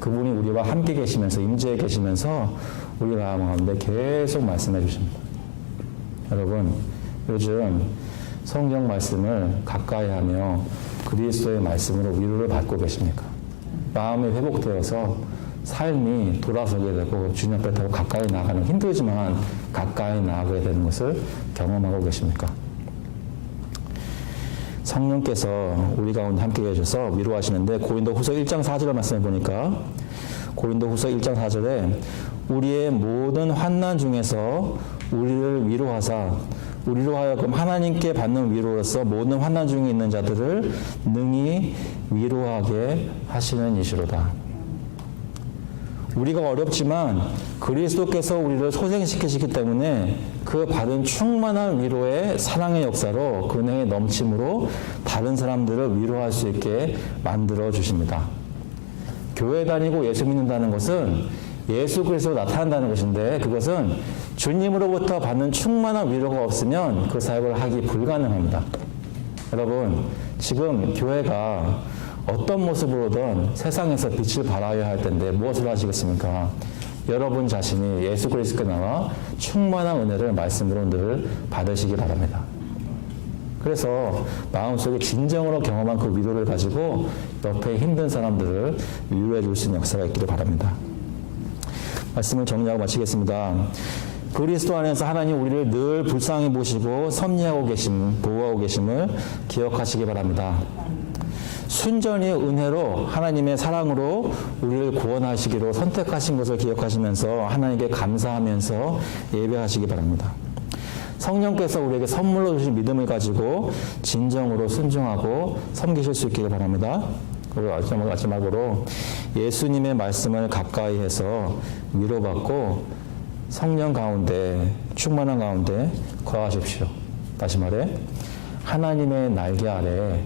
그분이 우리와 함께 계시면서 임재해 계시면서 우리 마음 가운데 계속 말씀해 주십니다. 여러분 요즘 성경 말씀을 가까이 하며 그리스도의 말씀으로 위로를 받고 계십니까? 마음이 회복되어서 삶이 돌아서게 되고 주님 앞에 더 가까이 나가는 힘들지만 가까이 나가게 되는 것을 경험하고 계십니까? 성령께서 우리 가운데 함께 계셔서 위로하시는데 고린도후서 1장 4절의 말씀을 보니까 고린도후서 1장 4절에 우리의 모든 환난 중에서 우리를 위로하사 우리로 하여금 하나님께 받는 위로로서 모든 환난 중에 있는 자들을 능히 위로하게 하시는 이시로다. 우리가 어렵지만 그리스도께서 우리를 소생시키시기 때문에 그 받은 충만한 위로의 사랑의 역사로 그 은혜의 넘침으로 다른 사람들을 위로할 수 있게 만들어 주십니다. 교회 다니고 예수 믿는다는 것은 예수 그리스도로 나타난다는 것인데 그것은 주님으로부터 받는 충만한 위로가 없으면 그 사역을 하기 불가능합니다. 여러분 지금 교회가 어떤 모습으로든 세상에서 빛을 발하여야 할 텐데 무엇을 하시겠습니까? 여러분 자신이 예수 그리스도께 나와 충만한 은혜를 말씀으로 늘 받으시기 바랍니다. 그래서 마음속에 진정으로 경험한 그 위로를 가지고 옆에 힘든 사람들을 위로해 줄 수 있는 역사가 있기를 바랍니다. 말씀을 정리하고 마치겠습니다. 그리스도 안에서 하나님 우리를 늘 불쌍히 보시고 섭리하고 계심, 보호하고 계심을 기억하시기 바랍니다. 순전히 은혜로 하나님의 사랑으로 우리를 구원하시기로 선택하신 것을 기억하시면서 하나님께 감사하면서 예배하시기 바랍니다. 성령께서 우리에게 선물로 주신 믿음을 가지고 진정으로 순종하고 섬기실 수 있기를 바랍니다. 그리고 마지막으로 예수님의 말씀을 가까이 해서 위로받고 성령 가운데 충만한 가운데 거하십시오. 다시 말해 하나님의 날개 아래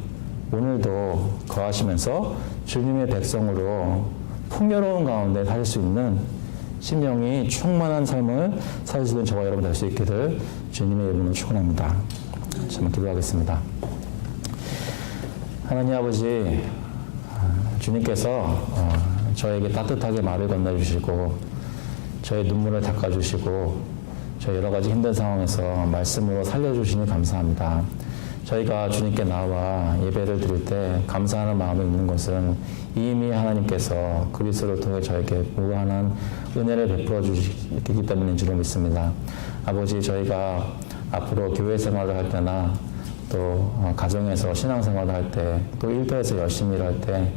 오늘도 거하시면서 주님의 백성으로 풍요로운 가운데 살 수 있는 심령이 충만한 삶을 살 수 있는 저와 여러분 될 수 있기를 주님의 이름으로 축원합니다. 한번 기도하겠습니다. 하나님 아버지 주님께서 저에게 따뜻하게 말을 건네주시고 저의 눈물을 닦아주시고 저 여러 가지 힘든 상황에서 말씀으로 살려주시니 감사합니다. 저희가 주님께 나와 예배를 드릴 때 감사하는 마음이 있는 것은 이미 하나님께서 그리스도를 통해 저에게 무한한 은혜를 베풀어 주시기 때문인 줄로 믿습니다. 아버지 저희가 앞으로 교회 생활을 할 때나 또 가정에서 신앙생활을 할 때 또 일터에서 열심히 일할 때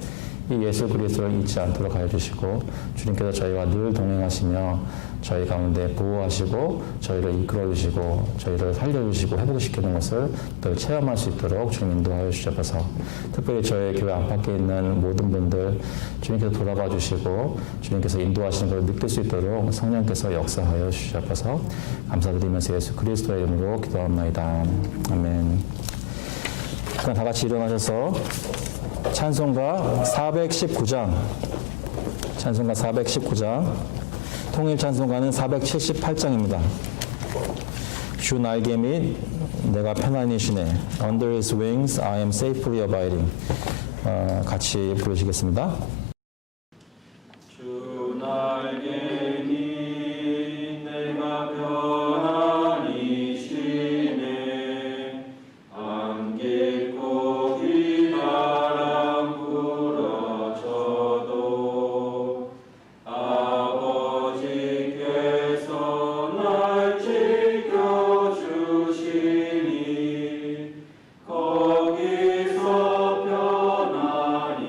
이 예수 그리스도를 잊지 않도록 하여 주시고 주님께서 저희와 늘 동행하시며 저희 가운데 보호하시고 저희를 이끌어 주시고 저희를 살려주시고 회복시키는 것을 늘 체험할 수 있도록 주님 인도하여 주셔서 특별히 저희 교회 안팎에 있는 모든 분들 주님께서 돌아봐 주시고 주님께서 인도하시는 것을 느낄 수 있도록 성령께서 역사하여 주셔서 감사드리면서 예수 그리스도의 이름으로 기도합니다. 아멘. 그럼 다 같이 일어나셔서 찬송가 419장 통일 찬송가는 478장입니다. 주 날개 및 내가 편안히 쉬네 Under his wings I am safely abiding 같이 부르시겠습니다. 주 날개 및 내가 편안히 쉬네 안개고 비바람 불어쳐도 아버지께서 날 지켜주시니 거기서 편안히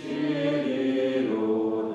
쉬리로다.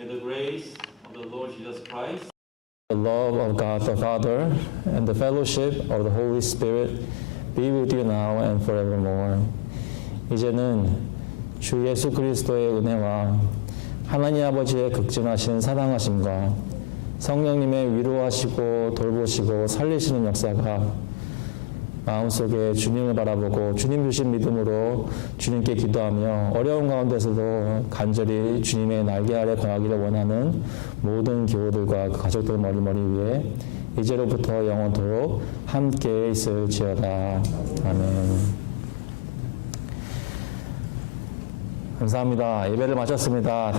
May the grace of the Lord Jesus Christ, The love of God the Father and the fellowship of the Holy Spirit be with you now and forevermore. 이제는 주 예수 그리스도의 은혜와 하나님 아버지의 극진하신 사랑하심과 성령님의 위로하시고 돌보시고 살리시는 역사가 마음속에 주님을 바라보고 주님 주신 믿음으로 주님께 기도하며 어려운 가운데서도 간절히 주님의 날개 아래 거하기를 원하는 모든 교우들과 가족들 머리머리 위에 이제로부터 영원토록 함께 있을지어다. 아멘. 감사합니다. 예배를 마쳤습니다.